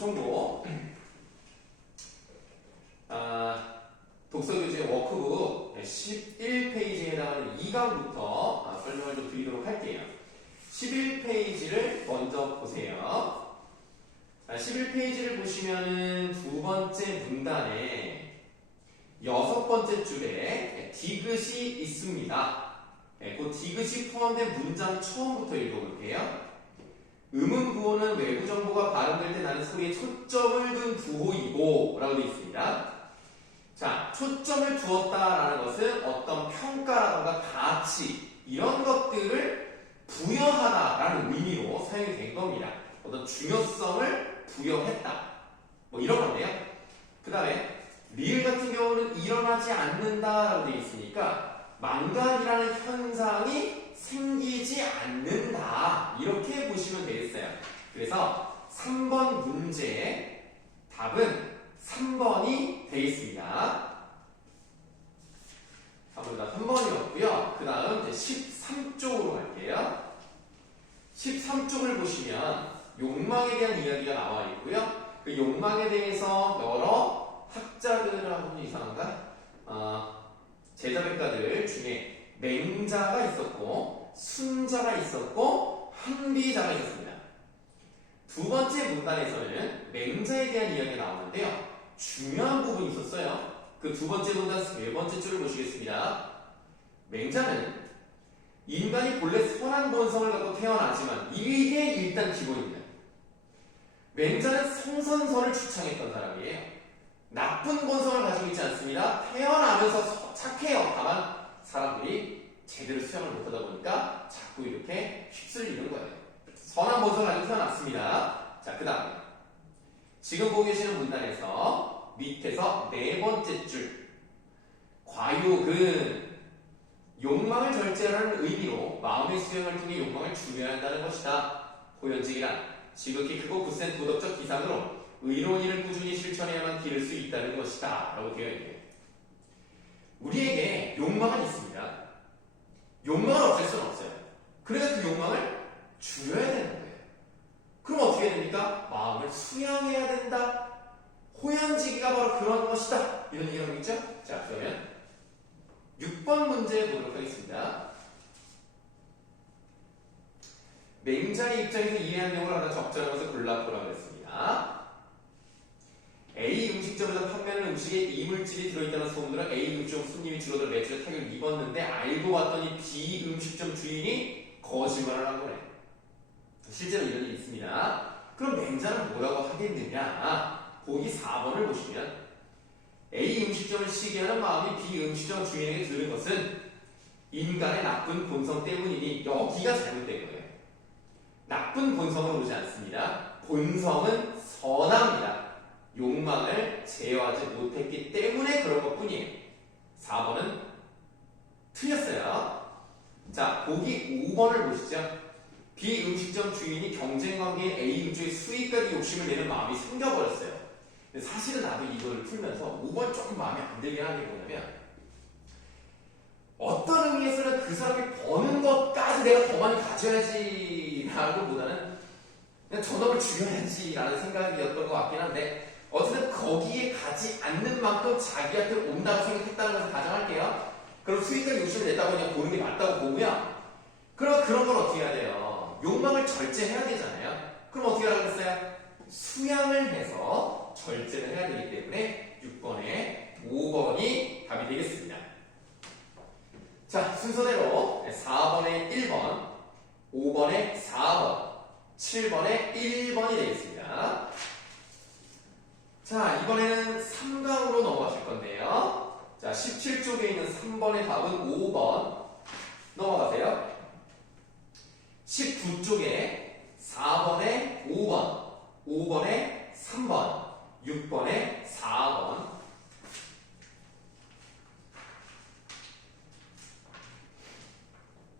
요청도 독서교재 워크북 11페이지에 해당하는 2강부터 설명을 좀 드리도록 할게요. 11페이지를 먼저 보세요. 11페이지를 보시면은 두 번째 문단에 여섯 번째 줄에 디귿이 있습니다. 그 디귿이 포함된 문장 처음부터 읽어볼게요. 음음부호는 외부 정보가 발음될 때 나는 소리에 초점을 둔 부호이고 라고 되어 있습니다. 자, 초점을 두었다라는 것은 어떤 평가라던가 가치 이런 것들을 부여하다라는 의미로 사용이 된 겁니다. 어떤 중요성을 부여했다 뭐 이런 건데요. 그 다음에 리을 같은 경우는 일어나지 않는다라고 되어 있으니까 망각이라는 현상이 생기지 않는다 이렇게 보시면 되겠어요. 그래서 3번 문제의 답은 3번이 되겠습니다. 3번이었고요. 그 다음 이제 13쪽으로 갈게요. 13쪽을 보시면 욕망에 대한 이야기가 나와 있고요. 그 욕망에 대해서 여러 학자들하고는 이상한가? 제자백가들 중에 맹자가 있었고 순자가 있었고 한비자가 있었습니다. 두 번째 문단에서는 맹자에 대한 이야기가 나오는데요. 중요한 부분이 있었어요. 그 두 번째 문단 세 번째 줄을 보시겠습니다. 맹자는 인간이 본래 선한 본성을 갖고 태어나지만 이게 일단 기본입니다. 맹자는 성선설을 주창했던 사람이에요. 나쁜 본성을 가지고 있지 않습니다. 태어나면서 착해요. 다만 사람들이 제대로 수양을 못하다 보니까 자꾸 이렇게 휩쓸리는 거예요. 선한 본성을 가지고 태어났습니다. 자, 그 다음에 지금 보고 계시는 문단에서 밑에서 네 번째 줄 과욕은 욕망을 절제하라는 의미로 마음의 수행을 통해 욕망을 주면한다는 것이다. 호연직이란 지극히 크고 굳센 도덕적 기상으로 의로운 일을 꾸준히 실천해야만 기를 수 있다는 것이다 라고 되어 있네요. 우리에게 욕망은 있습니다. 욕망을 없앨 수는 없어요. 그래서 그 욕망을 줄여야 되는 거예요. 그럼 어떻게 해야 됩니까? 마음을 수양해야 된다. 호연지기가 바로 그런 것이다. 이런 얘기가 나오겠죠? 자, 그러면 6번 문제 보도록 하겠습니다. 맹자의 입장에서 이해한 내용을 하나 적절한 것을 골라보라고 했습니다. A 음식점에서 판매하는 음식에 이물질이 들어있다는 소문으로 A 음식점 손님이 줄어들어 매출에 타격을 입었는데 알고 봤더니 B 음식점 주인이 거짓말을 한 거네. 실제로 이런 일이 있습니다. 그럼 맹자는 뭐라고 하겠느냐? 보기 4번을 보시면 A 음식점을 시기하는 마음이 B 음식점 주인에게 드는 것은 인간의 나쁜 본성 때문이니 여기가 잘못된 거예요. 나쁜 본성은 오지 않습니다. 본성은 선합니다. 욕망을 제어하지 못했기 때문에 그런 것 뿐이에요. 4번은 틀렸어요. 자, 보기 5번을 보시죠. B 음식점 주인이 경쟁관계인 A 음식의 수익까지 욕심을 내는 마음이 생겨버렸어요. 근데 사실은 나도 이거를 풀면서 5번 조금 마음에 안 들긴 하는 게 뭐냐면 어떤 의미에서는 그 사람이 버는 것까지 내가 더 많이 가져야지 라는 것보다는 그냥 저놈을 죽여야지 라는 생각이었던 것 같긴 한데 어쨌든 거기에 가지 않는 만큼 자기한테 온다고 생각했다는 것을 가정할게요. 그럼 수익까지 욕심을 냈다고 그냥 보는 게 맞다고 보고요. 그럼 그런 걸 어떻게 해야 돼요? 욕망을 절제해야 되잖아요. 그럼 어떻게 하라고 했어요? 수양을 해서 절제를 해야 되기 때문에 6번에 5번이 답이 되겠습니다. 자, 순서대로 4번에 1번, 5번에 4번, 7번에 1번이 되겠습니다. 자, 이번에는 3강으로 넘어가실 건데요. 자, 17쪽에 있는 3번의 답은 5번 넘어가세요. 19쪽에 4번에 5번, 5번에 3번, 6번에 4번.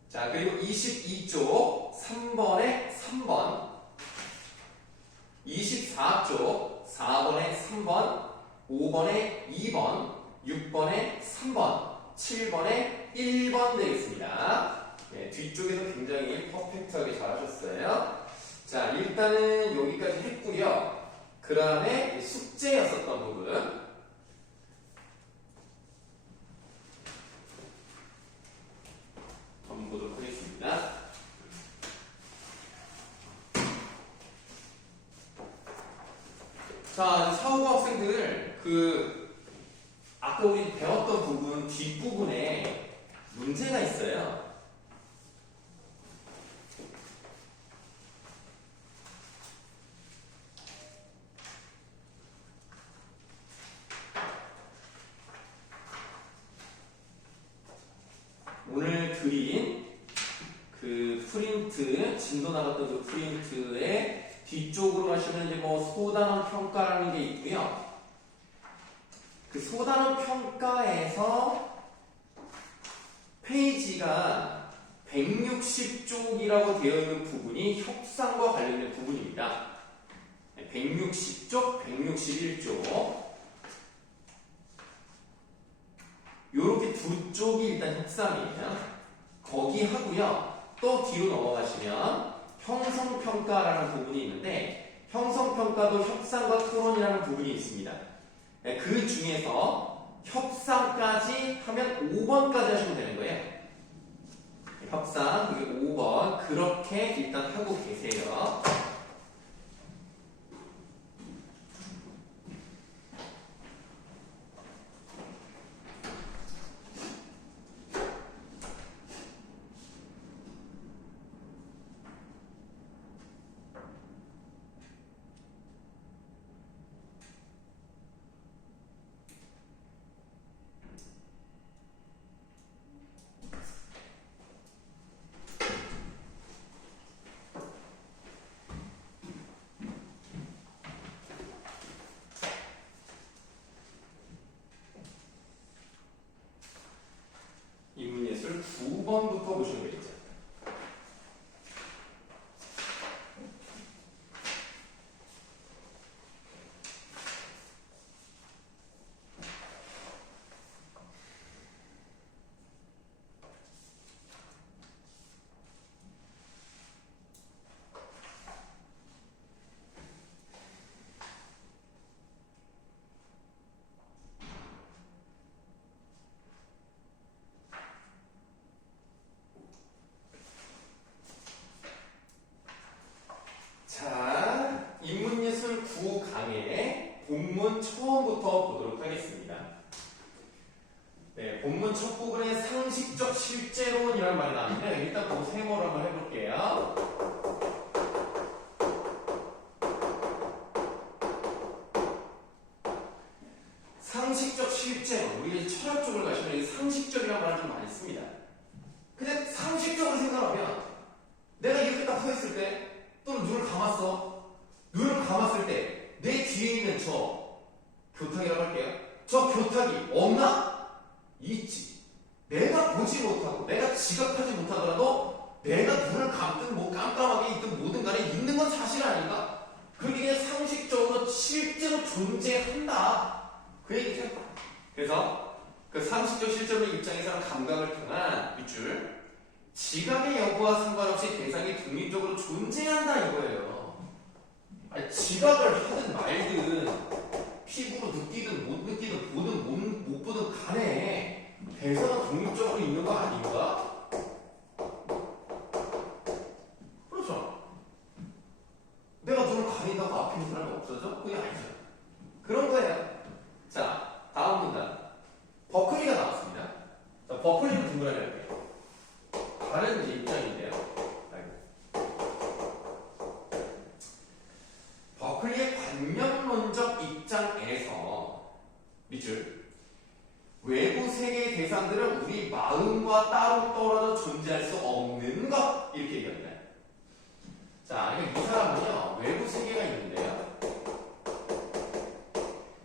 자, 그리고 22쪽 3번에 3번, 24쪽 4번에 3번, 5번에 2번, 6번에 3번, 7번에 1번 되겠습니다. 네, 뒤쪽에서 굉장히 퍼펙트하게 잘하셨어요. 자, 일단은 여기까지 했고요. 그 그 안에 숙제였었던 부분. 한번 보도록 하겠습니다. 자, 사후고 학생들, 아까 우리 배웠던 부분 뒷부분에 문제가 있어요. 오늘 그린 프린트, 진도 나갔던 그 프린트의 뒤쪽으로 가시면 이제 뭐 소단원 평가라는 게 있고요. 그 소단원 평가에서 페이지가 160쪽이라고 되어 있는 부분이 협상과 관련된 부분입니다. 160쪽, 161쪽. 요렇게 두 쪽이 일단 협상이에요. 거기 하고요. 또 뒤로 넘어가시면 형성평가라는 부분이 있는데 형성평가도 협상과 토론이라는 부분이 있습니다. 그 중에서 협상까지 하면 5번까지 하시면 되는 거예요. 협상, 그게 5번. 그렇게 일단 하고 계세요. 인문예술 9번부터 보시면 되겠죠. 자, 인문예술 9강의 본문 처음부터 보도록 하겠습니다. 네, 본문 첫 부분에 상식적 실제론이라는 말이 나왔는데 일단 그 세모로 한번 해볼게요. 상식적 실제론, 우리가 철학 쪽을 가시면 이 상식적이라는 말을 좀 많이 씁니다. 근데 상식적으로 생각하면 내가 이렇게 딱 서 있을 때 또는 눈을 감았어. 눈을 감았을 때 내 뒤에 있는 저 교탁이라고 할게요. 저 교탁이 없나? 있지. 내가 보지 못하고 내가 지각하지 못하더라도 내가 눈을 감든 뭐 깜깜하게 있든 뭐든 간에 있는 건 사실 아닌가? 그게 그냥 상식적으로 실제로 존재한다. 그 얘기죠. 그래서 그 상식적 실제로의 입장에서는 감각을 통한 밑줄 지각의 여부와 상관없이 대상이 독립적으로 존재한다 이거예요. 아니, 지각을 하든 말든 피부로 느끼든 못 느끼든 보든 못 보든 간에 대상은 독립적으로 있는 거 아닌가? 그렇죠. 내가 눈을 가린다고 앞에 있는 사람이 없어져? 그게 아니죠. 그런 거예요. 자, 다음 문단. 버클리가 나왔습니다. 자, 버클리를 동그라미 할게요. 다른 이제 입장인데요. 버클리의 관념론적 입장에서 밑줄 외부 세계의 대상들은 우리 마음과 따로 떨어져 존재할 수 없는 것 이렇게 얘기합니다. 자, 이 사람은요 외부 세계가 있는데요.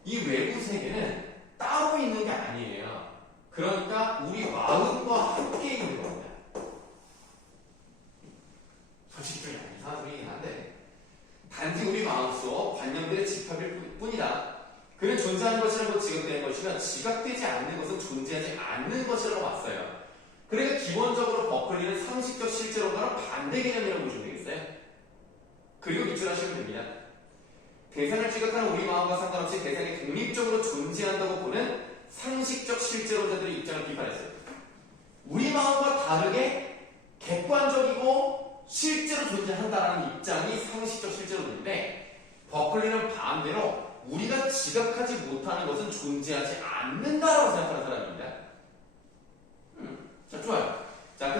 이 외부 세계는 따로 있는 게 아니에요. 그러니까 우리 마음과 함께 있는 겁니다. 솔직히 좀 이상한 소리긴 한데 단지 우리 마음속 관념들의 집합일 뿐이다. 그는 존재하는 것이라고 지각되는 것이면 지각되지 않는 것은 존재하지 않는 것이라고 봤어요. 그러니까 기본적으로 버클리는 상식적 실제론과는 반대 개념이라고 보시면 되겠어요. 그리고 밑줄 하시면 됩니다. 대상을 지각하는 우리 마음과 상관없이 대상이 독립적으로 존재한다고 보는 상식적 실제론자들의 입장을 비판했어요. 우리 마음과 다르게 객관적이고 실제로 존재한다는 입장이 상식적 실제론인데, 버클리는 반대로 우리가 지각하지 못하는 것은 존재하지 않는다라고 생각하는 사람입니다. 자, 좋아요. 자,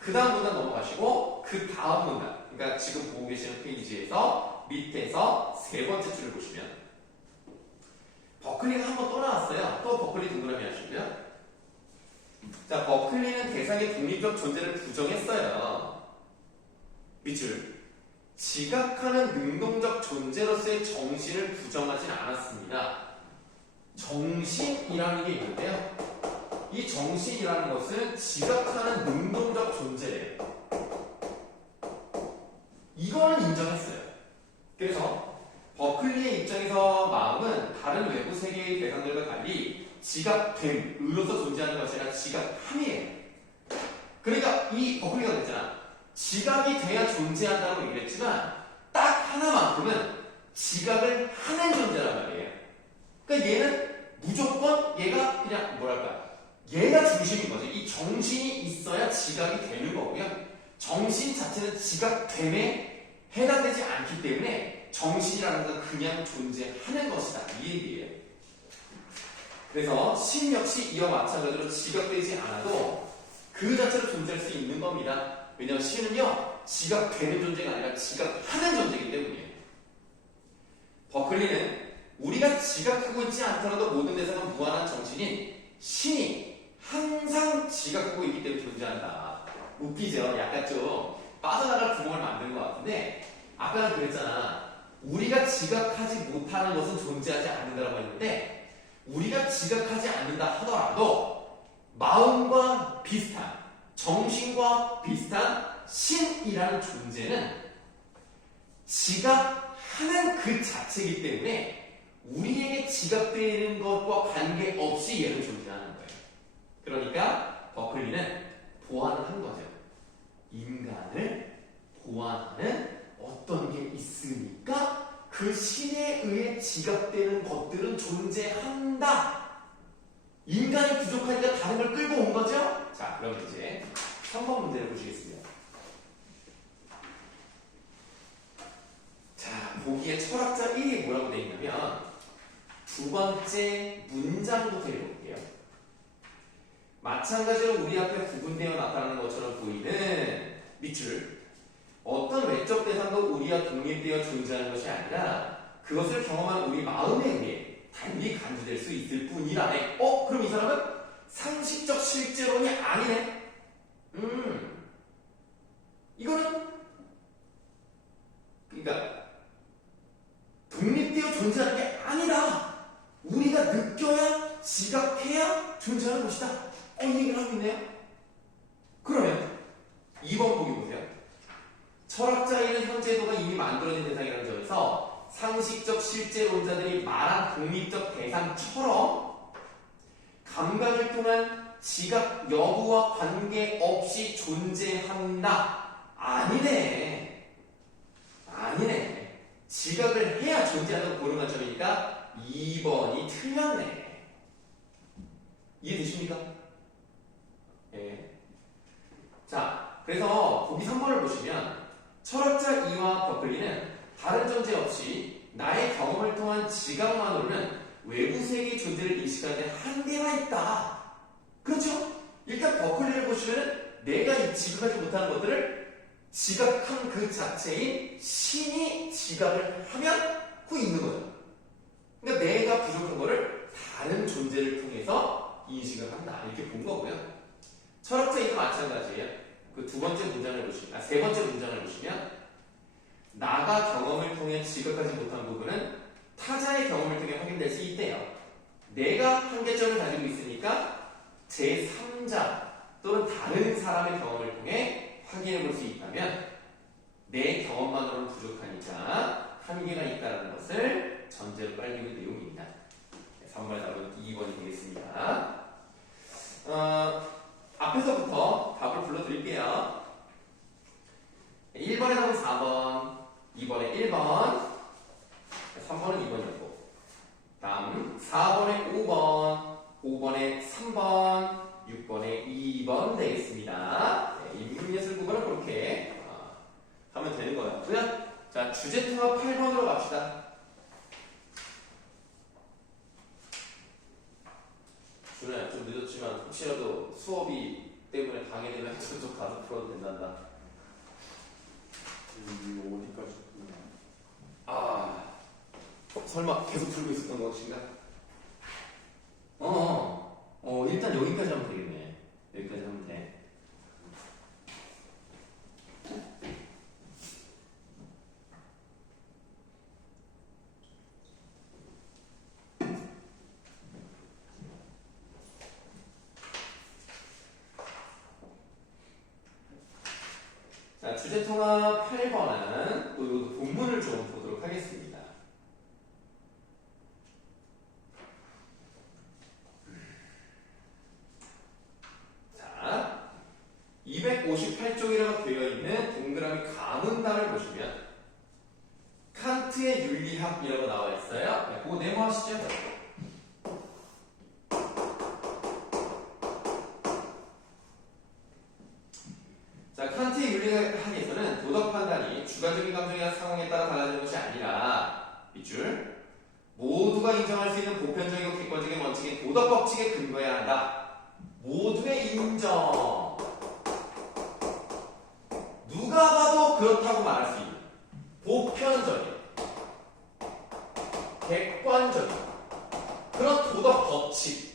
그 다음 문단 넘어가시고, 그 다음 문단, 그러니까 지금 보고 계시는 페이지에서 밑에서 세 번째 줄을 보시면, 버클리가 한번 또 나왔어요. 또 버클리 동그라미 하시고요. 자, 버클리는 대상의 독립적 존재를 부정했어요. 밑줄. 지각하는 능동적 존재로서의 정신을 부정하진 않았습니다. 정신이라는 게 있는데요. 이 정신이라는 것은 지각하는 능동적 존재예요. 이거는 인정했어요. 그래서 버클리의 입장에서 마음은 다른 외부 세계의 대상들과 달리 지각됨으로서 존재하는 것이 아니라 지각함이에요. 그러니까 이 버클리가 그랬잖아. 지각이 돼야 존재한다고 얘기를 했지만 딱 하나만큼은 지각을 하는 존재란 말이에요. 그러니까 얘는 무조건 얘가 그냥 뭐랄까, 얘가 중심인 거지. 이 정신이 있어야 지각이 되는 거고요. 정신 자체는 지각됨에 해당되지 않기 때문에 정신이라는 건 그냥 존재하는 것이다, 이 얘기예요. 그래서 신 역시 이와 마찬가지로 지각되지 않아도 그 자체로 존재할 수 있는 겁니다. 왜냐하면 신은요, 지각되는 존재가 아니라 지각하는 존재이기 때문이에요. 버클리는 우리가 지각하고 있지 않더라도 모든 대상은 무한한 정신인 신이 항상 지각하고 있기 때문에 존재한다. 웃기죠? 약간 좀 빠져나갈 구멍을 만든 것 같은데, 아까는 그랬잖아. 우리가 지각하지 못하는 것은 존재하지 않는다라고 했는데, 우리가 지각하지 않는다 하더라도 마음과 비슷한, 정신과 비슷한 신이라는 존재는 지각하는 그 자체이기 때문에 우리에게 지각되는 것과 관계없이 얘는 존재하는 거예요. 그러니까 버클리는 보완을 한 거죠. 인간을 보완하는 어떤 게 있으니까 그 신에 의해 지각되는 것들은 존재한다. 인간이 부족하니까 다른 걸 끌고 온 거죠? 자, 그럼 이제 3번 문제를 보시겠습니다. 자, 보기에 철학자 1이 뭐라고 되어 있냐면, 두 번째 문장부터 읽어볼게요. 마찬가지로 우리 앞에 구분되어 나타나는 것처럼 보이는 밑줄, 어떤 외적 대상도 우리와 독립되어 존재하는 것이 아니라 그것을 경험한 우리 마음에 의해 달리 간주될 수 있을 뿐이라네. 그럼 이 사람은 상식적 실제론이 아니네. 이거는 그러니까 독립되어 존재하는 게 아니다. 우리가 느껴야, 지각해야 존재하는 것이다. 이 얘기를 하고 있네요. 그러면 2번 보기 보세요. 철학자에는 현재도가 이미 만들어진 대상이라는 점에서 상식적 실제론자들이 말한 독립적 대상처럼 감각을 통한 지각 여부와 관계없이 존재한다. 아니네. 지각을 해야 존재한다고 보는 관점이니까 2번이 틀렸네. 이해되십니까? 네. 자, 그래서 보기 3번을 보시면 철학자 이와 버클리는 다른 존재 없이 나의 경험을 통한 지각만으로는 외부 세계의 존재를 인식하는 데 한계가 있다. 그렇죠? 일단 버클리를 보시면 내가 지각하지 못하는 것들을 지각한 그 자체인 신이 지각을 하면 그 있는 거죠. 그러니까 내가 부족한 거를 다른 존재를 통해서 인식을 한다. 이렇게 본 거고요. 철학자 이도 마찬가지예요. 그 세 번째 문장을 보시면 나가 경험을 통해 지각하지 못한 부분은 타자의 경험을 통해 확인될 수 있대요. 내가 한계점을 가지고 있으니까 제3자 또는 다른 사람의 경험을 통해 확인해 볼 수 있다면 내 경험만으로는 부족하니까 한계가 있다는 것을 전제로 깔고 있는 내용입니다. 3번의 답은 2번이 되겠습니다. 앞에서부터 답을 불러드릴게요. 1번의 답은 4번, 2번에 1번, 이거는 그렇게 하면 되는 거였고요. 자, 주제통합 8번으로 갑시다. 준호야, 좀 늦었지만 혹시라도 수업이 때문에 방해되면 저쪽 가서 풀어도 된단다. 이거 어디까지? 설마 계속 풀고 있었던 것인가? 일단 여기까지 하면 되겠네. 여기까지 하면 돼. 자, 주제통합 8번은 또 본문을 좀 보도록 하겠습니다. 자, 258쪽이라고 되어 있는 동그라미 가문단을 보시면 칸트의 윤리학이라고 나와 있어요. 네, 그거 네모하시죠? 자, 칸트의 윤리학에서는 도덕 판단이 주관적인 감정이나 상황에 따라 달라지는 것이 아니라 밑줄 모두가 인정할 수 있는 보편적이고 객관적인 원칙인 도덕 법칙에 근거해야 한다. 모두의 인정. 누가 봐도 그렇다고 말할 수 있는 보편적인, 객관적인 그런 도덕 법칙.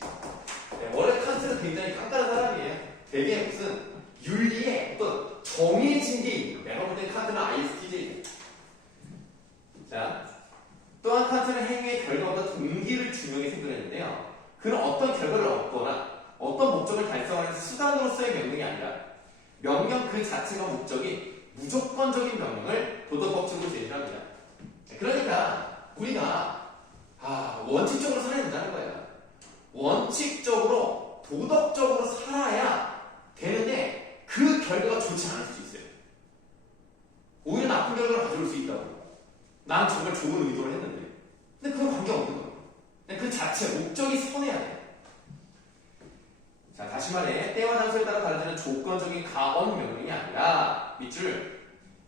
네, 원래 칸트는 굉장히 깐깐한 사람이에요. 되게 무슨 윤리에 어떤 정해진 게 있는 거예요. 내가 볼 때 칸트는 ISTJ. 자, 또한 칸트는 행위의 결과보다 동기를 중요하게 생각했는데요. 그는 어떤 결과를 얻거나 어떤 목적을 달성하는 데 수단으로서의 명령이 아니라 명령 그 자체가 목적인 무조건적인 명령을 도덕법칙으로 제시합니다. 그러니까 우리가 원칙적으로 살아야 된다는 거예요. 원칙적으로 도덕적으로 살아야 되는데 그 결과가 좋지 않을 수도 있어요. 오히려 나쁜 결과를 가져올 수 있다고. 난 정말 좋은 의도를 했는데 근데 그건 관계없는 거예요. 그 자체 목적이 선해야 돼요. 자, 다시 말해 때와 장소에 따라 달라지는 조건적인 가언 명령이 아니라 밑줄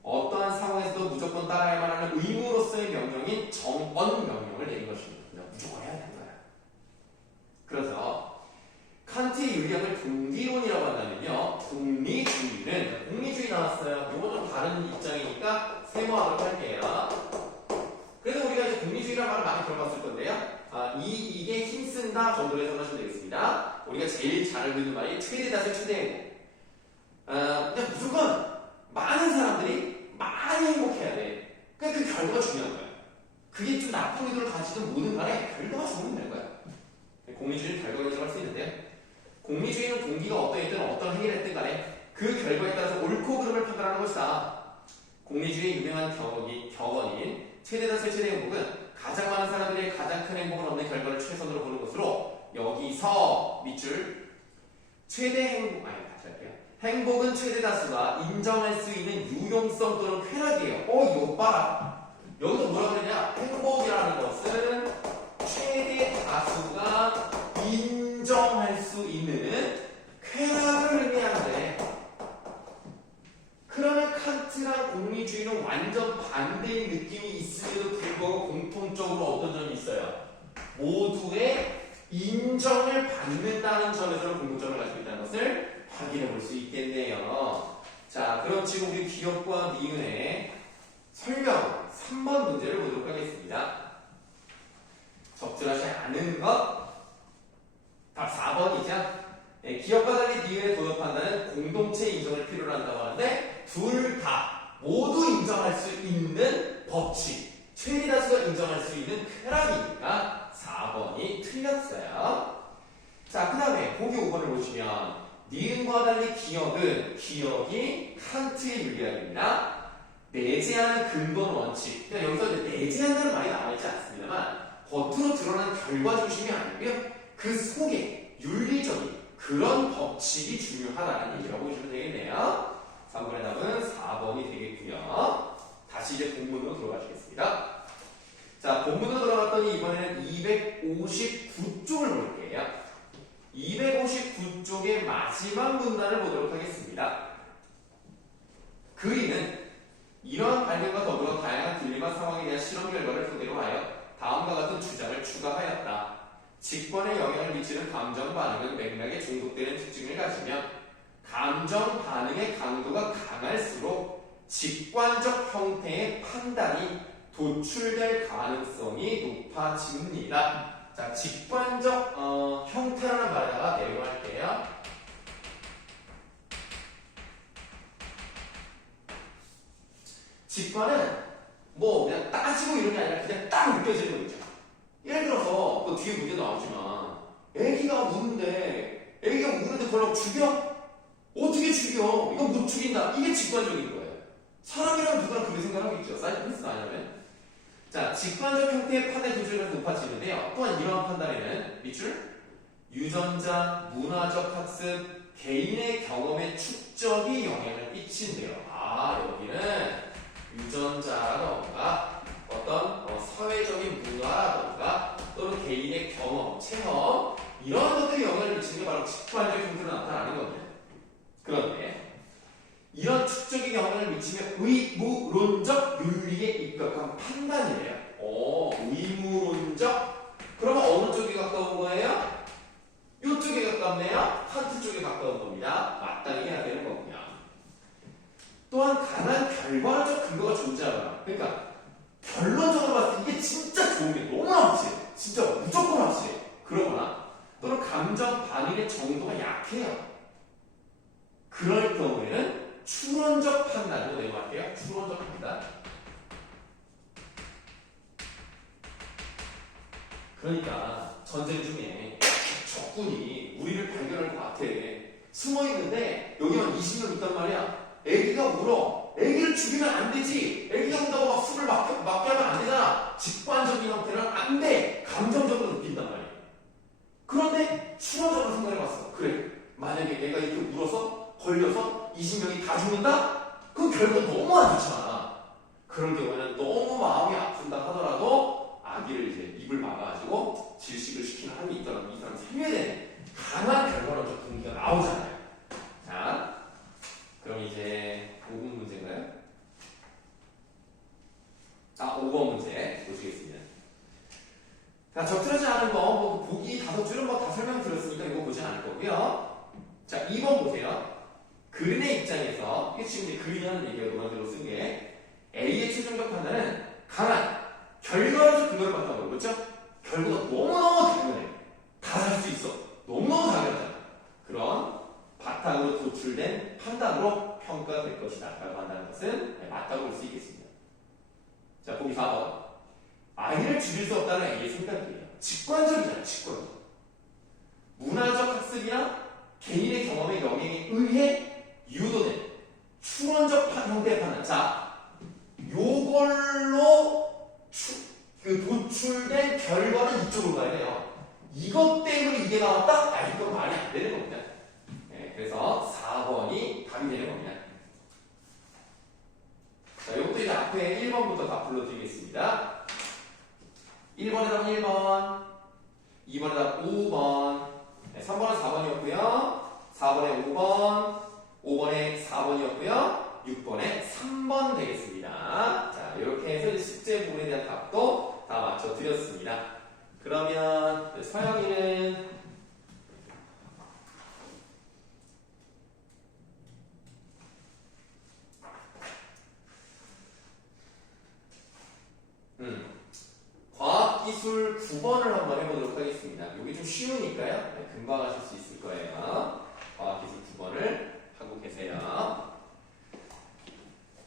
어떠한 상황에서도 무조건 따라야만 하는 의무로서의 명령인 정언 명령을 내린 것입니다. 무조건 해야 되는 거야. 그래서 칸트의 윤리학을 동기론이라고 한다면요, 공리주의는 공리주의 나왔어요. 이거 좀 다른 입장이니까 세모하도록 할게요. 그래서 우리가 이제 공리주의라는 말을 많이 들어봤을 건데요. 이게 힘쓴다 정도로 해석하시면 되겠습니다. 우리가 제일 잘 듣는 말이 최대다수 최대행복. 그냥 무조건 많은 사람들이 많이 행복해야 돼. 그러니까 그 결과가 중요한 거야. 그게 좀 나쁜 의도를 가지든 뭐든 간에 결과가 좋으면 되는 거야. 공리주의는 결과를 해석할 수 있는데요. 공리주의는 동기가 어떠했든 어떤 행위를 했든 간에 그 결과에 따라서 옳고 그름을 판단하는 것이다. 공리주의의 유명한 격언인 최대다수의 최대 행복은 가장 많은 사람들이 가장 큰 행복을 얻는 결과를 최선으로 보는 것으로 여기서 밑줄 최대 행복 다시 할게요. 행복은 최대다수가 인정할 수 있는 유용성 또는 쾌락이에요. 이거 봐라. 여기서 뭐라 그러냐? 행복이라는 것은 최대다수가 인정할 수 있는 쾌락을 의미하는데 그러면 칸트랑 공리주의는 완전 반대의 느낌이 있음에도 불구하고 공통적으로 어떤 점이 있어요? 모두의 인정을 받는다는 점에서는 공통점을 가지고 있다는 것을 확인해 볼 수 있겠네요. 자, 그럼 지금 우리 기업과 니은의 설명 3번 문제를 보도록 하겠습니다. 적절하지 않은 것 답 4번이죠. 네, 기업과 달리 니은의 도덕 판단은 공동체 인정을 필요로 한다고 하는데 둘 다 모두 인정할 수 있는 법칙, 최대다수가 인정할 수 있는 쾌락이니까 4번이 틀렸어요. 자, 그 다음에 보기 5번을 보시면 니은과 달리 기억이 칸트의 윤리학입니다. 내재하는 근본 원칙. 그러니까 여기서 이제 내재한다는 말이 나와있지 않습니다만 겉으로 드러난 결과 중심이 아니고요. 그 속에 윤리적인 그런 법칙이 중요하다는 얘기라고 보시면 되겠네요. 3번의 답은 4번이 되겠고요. 다시 이제 본문으로 들어가시겠습니다. 자, 본문으로 들어갔더니 이번에는 259쪽을 볼게요. 259쪽의 마지막 문단을 보도록 하겠습니다. 이러한 발견과 더불어 다양한 딜레마 상황에 대한 실험 결과를 토대로 하여 다음과 같은 주장을 추가하였다. 직관에 영향을 미치는 감정 반응은 맥락에 중독되는 특징을 가지며 감정 반응의 강도가 강할수록 직관적 형태의 판단이 도출될 가능성이 높아집니다. 자, 직관적 형태라는 말에다가 내용할게요. 직관은 뭐 그냥 따지고 이런 게 아니라 그냥 딱 느껴지는 거 있죠. 예를 들어서 그 뒤에 문제 나오지만 애기가 우는데 그걸 죽여? 어떻게 죽여? 이거 못 죽인다. 이게 직관적인 거예요. 사람이라면 누구나 그렇게 생각하겠죠. 사이언스는 아니라면. 자, 직관적 형태의 판단 기준이 높아지는데요. 또한 이러한 판단에는 밑줄 유전자, 문화적 학습, 개인의 경험의 축적이 영향을 끼친대요. 아, 여기는 유전자라던가 어떤 사회적인 문화라던가 또는 개인의 경험, 체험 이런 것들이 영향을 미치는 게 바로 직관적 형태로 나타나는 겁니다. 그런데 이런 축적인 영향을 미치면 의무론적 윤리에 입각한 판단이래요. 의무론적? 그러면 어느 쪽에 가까운 거예요? 이쪽에 가깝네요? 칸트 쪽에 가까운 겁니다. 마땅히 해야 되는 거군요. 또한 강한 결과적 근거가 존재하거나 그러니까 결론적으로 봤을 때 이게 진짜 좋은 게 너무나 확실해. 진짜 무조건 확실해. 그러거나 또는 감정 반응의 정도가 약해요. 그럴 경우에는 추론적 판단으로 내용할게요. 추론적 판단. 그러니까 전쟁 중에 적군이 우리를 발견할 것 같아. 숨어 있는데 여기만 20명 있단 말이야. 애기가 울어. 애기를 죽이면 안 되지. 애기가 운다고 막 숨을 막게 하면 안 되잖아. 직관적인 형태는 안 돼. 감정적으로 느낀단 말이야. 그런데 추론적으로 생각해봤어. 그래. 만약에 내가 이렇게 울어서 걸려서 20명이 다 죽는다? 그럼 결과 너무 안 좋잖아. 그런 경우에는 너무 마음이 아픈다 하더라도 아기를 이제 입을 막아가지고 질식을 시키는 한이 있더라도 이 사람 살려야 되는 강한 결과론적 동기가 나오잖아요. 자, 그럼 이제 5분 문제인가요? 5번 문제 보시겠습니다. 자, 적절하지 않은 거 보기 5줄은 다 설명드렸으니까 이거 보지 않을 거고요. 자, 2번 보세요. 그린의 입장에서 이게 지금 이제 그린이라는 얘기가 노란색으로 쓴 게 A의 최종적 판단은 강한 결과적 근거를 바탕으로 그렇죠? 결과가 너무너무 당연해. 다 살 수 있어. 너무너무 당연하잖아. 그런 바탕으로 도출된 판단으로 평가될 것이다 라고 한다는 것은 맞다고 볼 수 있겠습니다. 자, 보기 4번. 아이를 죽일 수 없다는 A의 생각이에요. 직관적이잖아요. 직관적. 문화적 학습이나 개인의 경험의 영향에 의해 유도된 추론적 형태의 판단. 자, 요걸로 도출된 결과는 이쪽으로 가야 돼요. 이것 때문에 이게 나왔다? 이건 말이 안 되는 겁니다. 네, 그래서 4번이 답이 되는 겁니다. 자, 이것도 이제 앞에 1번부터 다 불러드리겠습니다. 1번에 답 1번, 2번에 답 5번, 네, 3번은 4번이었고요. 4번에 5번, 5번에 4번이었고요. 6번에 3번 되겠습니다. 자, 이렇게 해서 숙제 부분에 대한 답도 다 맞춰드렸습니다. 그러면 서영이는 과학기술 9번을 한번 해보도록 하겠습니다. 이게 좀 쉬우니까요. 네, 금방 하실 수 있을 거예요. 과학기술 9번을 하고 계세요.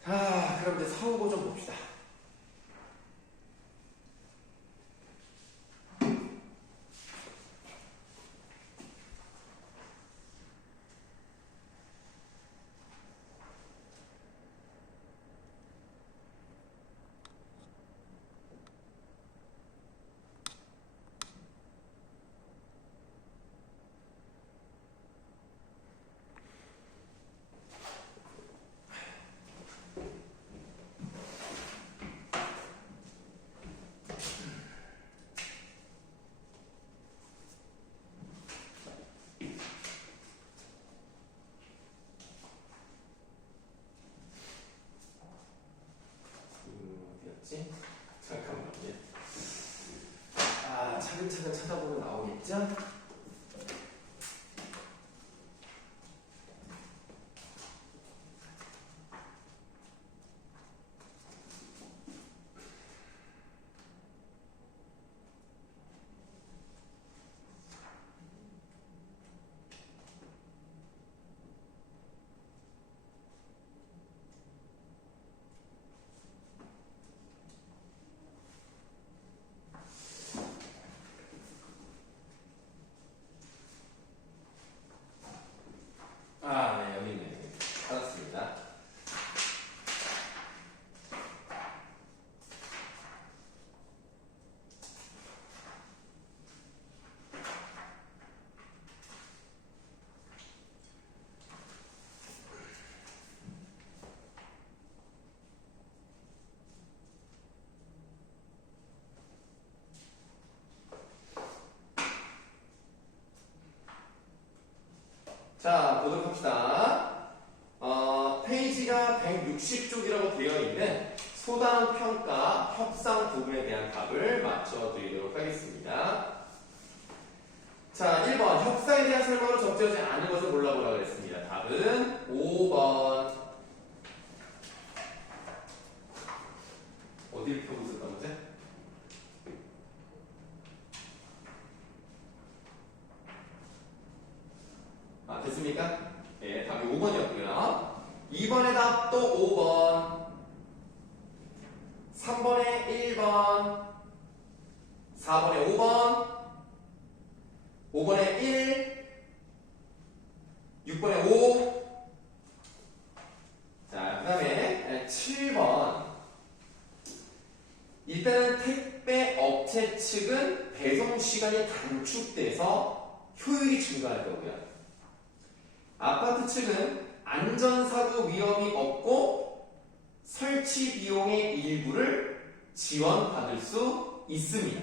자, 그럼 이제 사후고 좀 봅시다. 60쪽이라고 되어 있는 소단원 평가 협상 부분에 대한 답을 맞춰드리도록 하겠습니다. 자, 1번 협상에 대한 설명으로 적절하지 않은 것을 골라보라 그랬습니다. 답은 5번. 어디를 펴고 있었던 거지? 아, 됐습니까? 예, 답이 5번이었고요. 2번의 답도 5번. 3번에 1번. 4번에 5번. 5번에 1. 6번에 5. 자, 그 다음에 7번. 일단은 택배 업체 측은 배송 시간이 단축돼서 효율이 증가할 거고요. 아파트 측은 안전사고 위험이 없고 설치 비용의 일부를 지원받을 수 있습니다.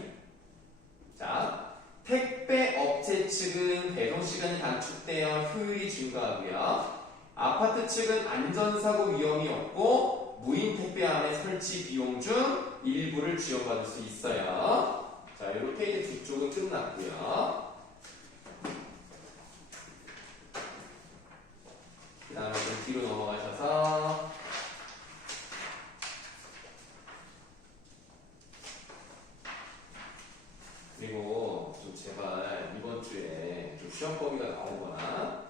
자, 택배 업체 측은 배송 시간이 단축되어 효율이 증가하고요. 아파트 측은 안전사고 위험이 없고 무인 택배함의 설치 비용 중 일부를 지원받을 수 있어요. 자, 이렇게 이제 두 쪽은 끝났고요. 그 다음에 좀 뒤로 넘어가셔서 그리고 좀 제발 이번 주에 좀 시험 범위가 나오거나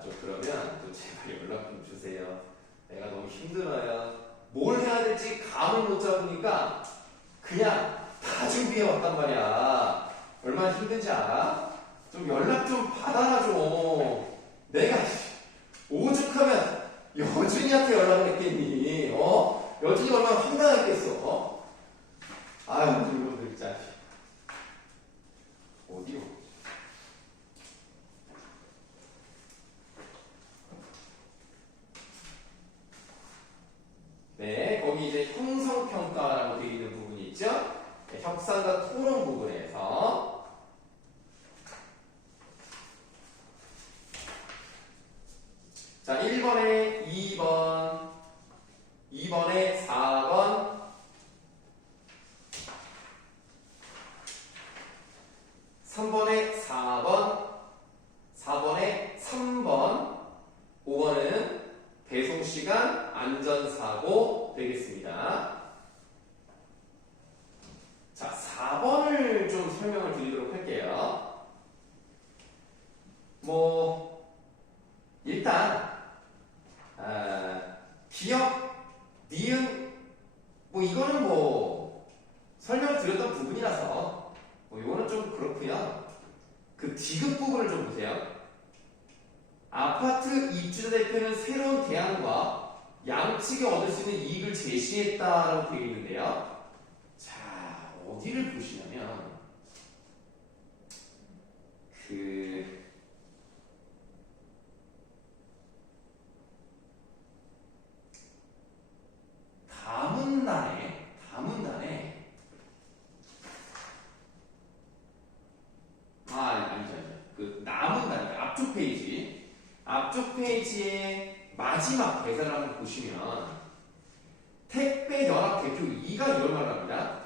좀 그러면 또 제발 연락 좀 주세요. 내가 너무 힘들어요. 뭘 해야 될지 감을 못 잡으니까 그냥 다 준비해 왔단 말이야. 얼마나 힘든지 알아? 좀 연락 좀 받아라 좀. 내가 오죽하면 여준이한테 연락을 했겠니? 여준이 얼마나 황당했겠어. 아유, 이분들 진짜 어디로? 네, 거기 이제 형성평가라고 되어 있는 부분이 있죠? 네, 협상과 토론 부분에서 자, 1번에 2번, 2번에 4번, 3번에 4번, 4번에 3번, 5번은 배송시간 안전사고 되겠습니다. 자, 4번을 좀 설명을 드리도록 할게요. 일단 기억, 니은, 이거는 설명을 드렸던 부분이라서 이거는 좀 그렇고요. 그 디귿 부분을 좀 보세요. 아파트 입주자 대표는 새로운 대안과 양측이 얻을 수 있는 이익을 제시했다라고 되어 있는데요. 자, 어디를 보시냐면 다문단에 아니죠. 그 남은단에 앞쪽 페이지의 마지막 대사를 한번 보시면 택배 연합 대표 2가 이런 말을 합니다.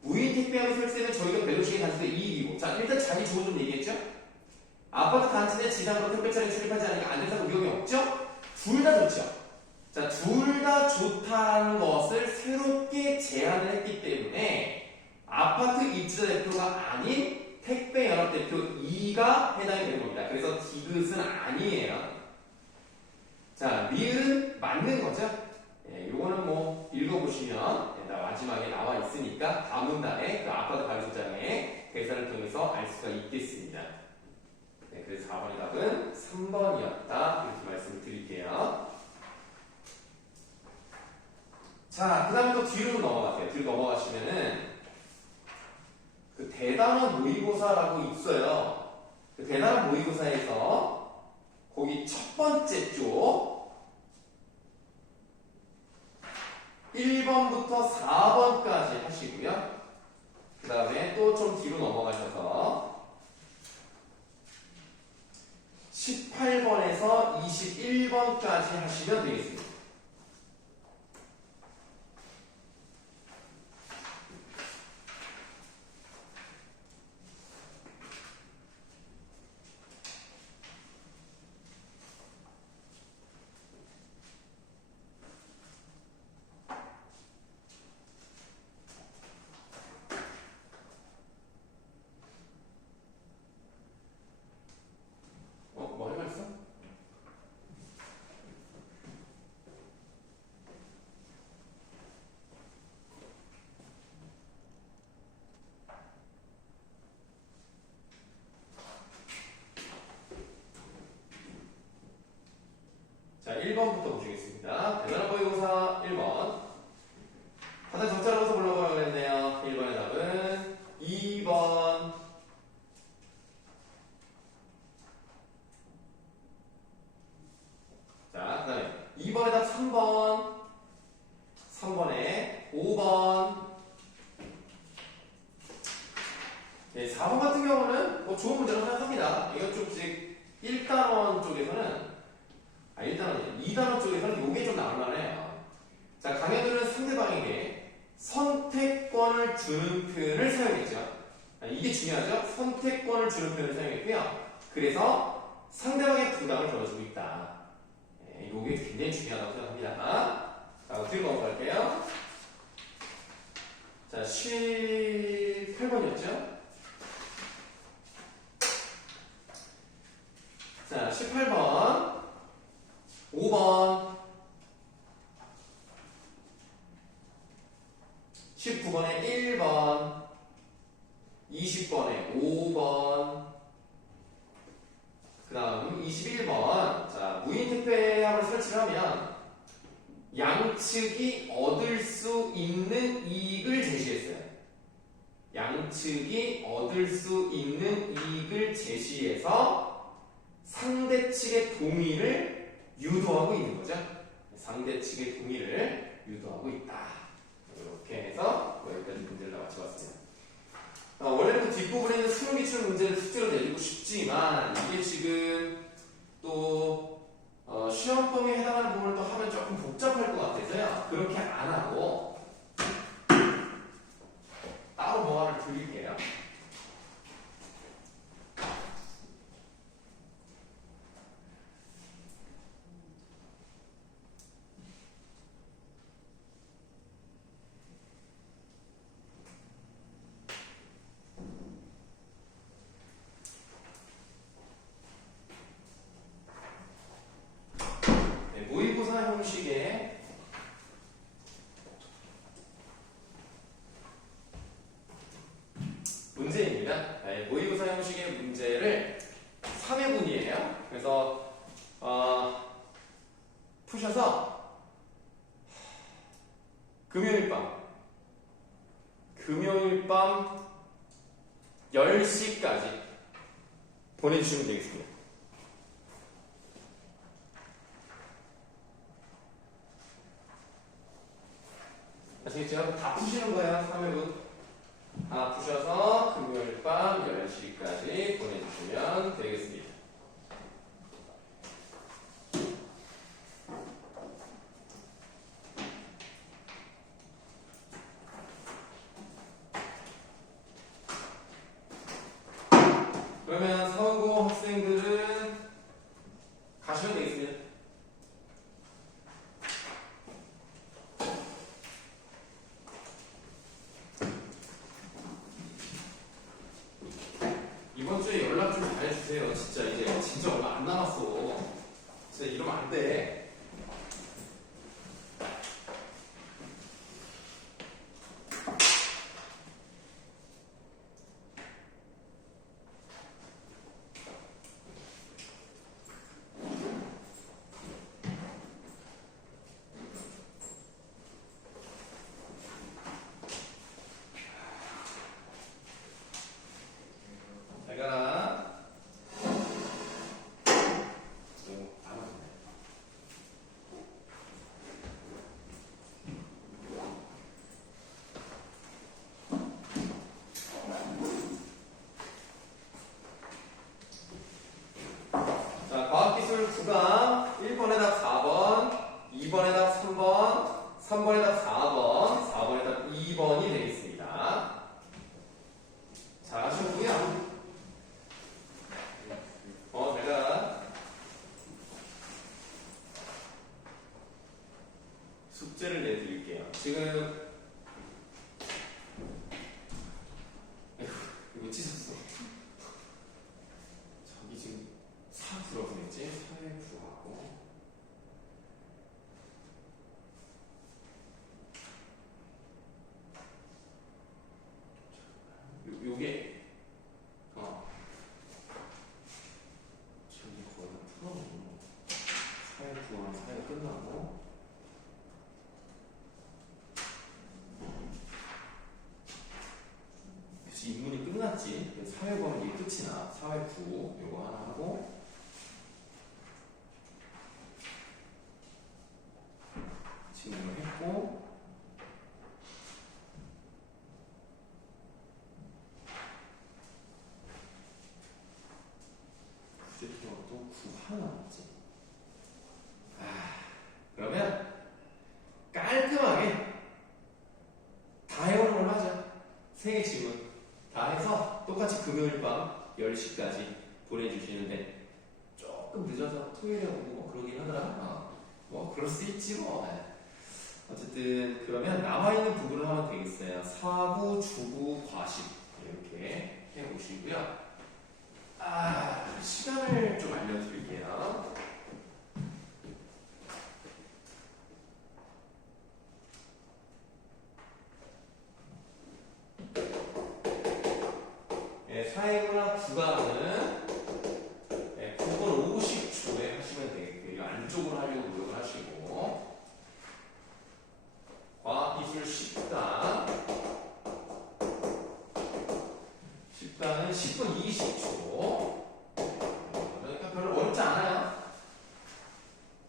무인 택배함이 설치되면 저희가 배송시간이 단축돼 이익이고. 자, 일단 자기 좋은 좀 얘기했죠? 아파트 단지 내 지상으로 택배 차량이 출입하지 않으니까 안전사고 위험이 없죠? 둘 다 좋죠. 자, 둘 다 좋다는 것을 새롭게 제안을 했기 때문에 아파트 입주자 대표가 아닌 택배 연합 대표 2가 해당이 되는 겁니다. 그래서 디귿은 아니에요. 자, 리을은 맞는 거죠? 예, 요거는 읽어보시면 마지막에 나와 있으니까 다문단에 그 아파트 가로수장의 대사를 통해서 알 수가 있겠습니다. 네, 그래서 4번의 답은 3번이었다. 이렇게 말씀을 드릴게요. 자, 그 다음에 또 뒤로 넘어가세요. 뒤로 넘어가시면은 그 대단원 모의고사라고 있어요. 그 대단원 모의고사에서 거기 첫 번째 쪽 1번부터 4번까지 하시고요. 그 다음에 또 좀 뒤로 넘어가셔서 18번에서 21번까지 하시면 되겠습니다. 1번. 가장 적절한 것을 골라보라고 그랬네요. 1번의 답은 2번. 자, 그 다음에 2번의 답 3번. 3번에 5번. 네, 4번 같은 경우는 뭐 좋은 문제라고 생각합니다. 이것 쪽씩 1단원 쪽에서는 1단원이 2단원 쪽에서는 이게 좀 나올만해요. 자, 강의들은 상대방에게 선택권을 주는 표현을 사용했죠. 이게 중요하죠. 선택권을 주는 표현을 사용했고요. 그래서 상대방의 부담을 덜어주고 있다. 네, 이게 굉장히 중요하다고 생각합니다. 자, 뒤로 넘어갈게요. 자, 18번이었죠? 자, 18번, 5번, 19번에 1번, 20번에 5번, 그 다음 21번. 자, 무인택배함을 설치를 하면 양측이 얻을 수 있는 이익을 제시했어요. 양측이 얻을 수 있는 이익을 제시해서 상대 측의 동의를 유도하고 있는 거죠. 상대 측의 동의를 유도하고 있다. 이렇게 해서 여기까지 문제를 다 맞춰봤습니다. 원래는 그 뒷부분에 있는 수능 기출 문제를 숙제로 내주고 싶지만 이게 지금 또 시험 범위에 해당하는 부분을 또 하면 조금 복잡할 것 같아서요. 그렇게 안 하고 따로 뭐 하나 드릴게요. 모의고사 형식의 문제입니다. 모의고사 형식의 문제를 3회분이에요. 그래서 푸셔서 금요일 밤 10시까지 보내주시면 되겠습니다. 아시겠죠? 다 푸시는 거예요. 3회분 다 푸셔서 금요일 밤 10시까지 보내주시면 되겠습니다. 그러면 서고 학생들은 가시면 되겠습니다. 이번 주에 연락 좀 잘해주세요. 진짜 얼마 안 남았어. 진짜 이러면 안 돼. 과학기술 9강 1번의 답 4번, 2번의 답 3번, 3번의 답 4번, 4번의 답 2번이 되겠습니다. 잘하셨고요. 제가 숙제를 내드릴게요. 지금 이거 찢었어. 저기 지금 사 들어서 있지? 사회 구하고 요게 저기 거의 다 풀어놓고 사회 구하는 사회 끝나고 지금으로 했고 주제표가 또 9 하나 남았지. 그러면 깔끔하게 다 해오는 걸로 하자. 3개 질문 다 해서 똑같이 금요일 밤 10시까지 보내주시는데 조금 늦어서 토요일에 오고 뭐 그러긴 하더라. 뭐 그럴 수 있지 뭐. 어쨌든 그러면 남아있는 부분을 하면 되겠어요. 사구, 주구, 과식 이렇게 해보시고요. 시간을 좀 알려드릴게요. 사회문화 국어는 9분 50초에 하시면 되겠고요. 안쪽으로 하려고 노력을 하시고 과학기술 식단은 10분 20초. 그러니까 별로 어렵지 않아요.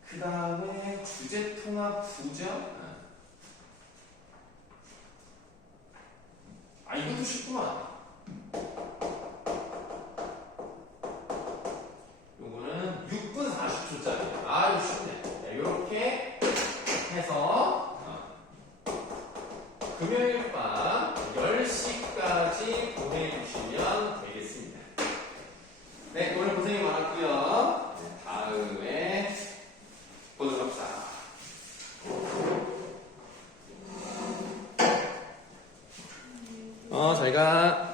그 다음에 주제통합 구정. 이것도 쉽구만. 요거는 6분 40초짜리. 이거 쉽네. 이렇게 해서 금요일 밤 10시까지 보내주시면 되겠습니다. 네, 오늘 고생이 많았고요. 다음에 보도록 합시다. 잘 가.